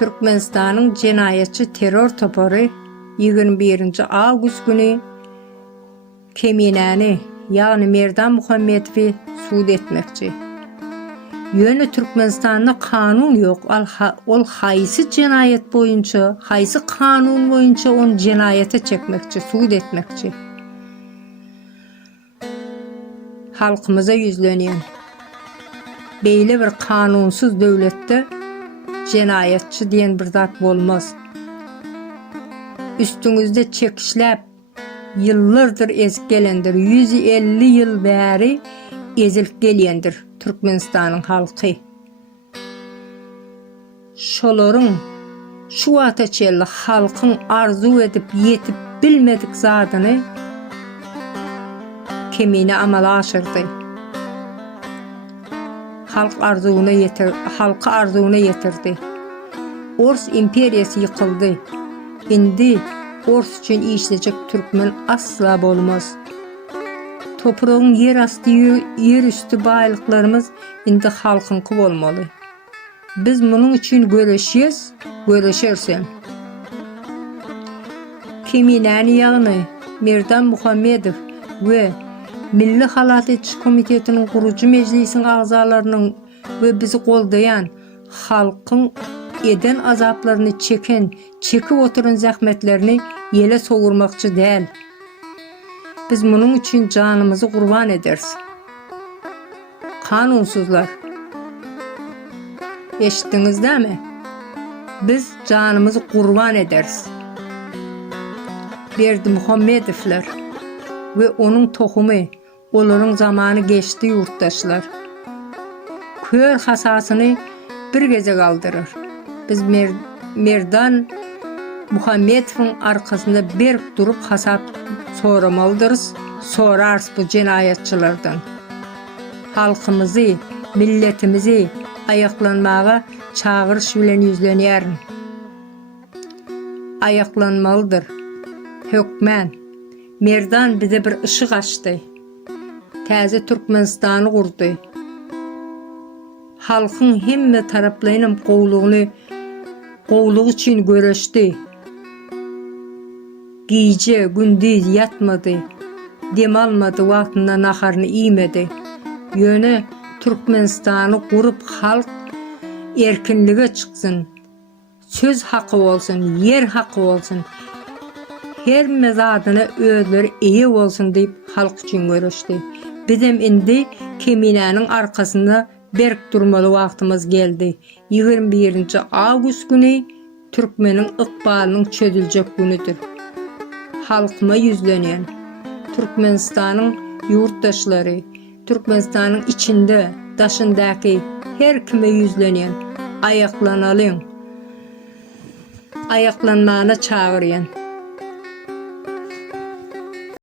Türkmenistan'ın cinayetçi terör toporu 21. Ağustos günü Keminani yani Merdan Muhammedov'u suud etmekçi. Yönü Türkmenistan'da kanun yok. Ol haysi cinayet boyunca, haysi kanun boyunca onu cinayete çekmekçi, suud etmekçi. Halkımıza yüzleniyor. Böyle bir kanunsuz devlette cinayetçi diyen bir zat olmaz. Üstünüzde çekişlep yıllardır ezip gelendir. 150 yıl beri ezilip gelendir Türkmenistan'ın halkı. Şoların şu ateşeli halkın arzu edip yetip bilmedik zadını Kemine amala aşırdı. Halkı arzuna yetirdi. Ors imperiyası yıkıldı. Indi Ors için işleyecek Türkmen asla olmaz. Toprağın yer astı, yer üstü baylıklarımız indi halkınkı olmalı. Biz bunun için görüşeceğiz, görüşersen. Keminani yağını Merdan Muhammedov ve Milli Halat Etiş Komitetinin kurucu meclisin azalarının ve bizi koldayan halkın eden azaplarını çekip oturan zahmetlerini yele soğurmakçı değil. Biz bunun için canımızı kurban ederiz. Kanunsuzlar. Eşittiniz değil mi? Biz canımızı kurban ederiz. Berdi Muhammedovlar ve onun tohumu, onların zamanı geçti yurttaşlar. Kör hasasını bir gece kaldırır. Biz Merdan Muhammedov'un arkasında berk durup hasap soramalıdırız, sorarız bu cinayetçilerden. Halkımızı, milletimizi ayaklanmağa çağırış bilen yüzleniyorum. Ayaklanmalıdır. Hükmen. Merdan bize bir ışık açtı. Təze Türkmenistan'ı kurdu. Halkın hemme taraflarının qovluğu için görüştü. Gece gündüz yatmadı. Dem almadı, vaktinde naharını yemedi. Yönü Türkmenistan'ı kurup halk erkinliğe çıksın. Söz hakkı olsun, yer hakkı olsun. Her mezadına özleri iyi olsun deyip halk için görüştü. Bizim indi Kemina'nın arkasında berk durmalı vaktimiz geldi. 21. Ağustos günü Türkmenin ıkbalının çözülecek günüdür. Halkıma yüzlenen Türkmenistan'ın yurttaşları, Türkmenistan'ın içinde, dışındaki her kime yüzlenen ayaklanalım. Ayaklanmağına çağırın.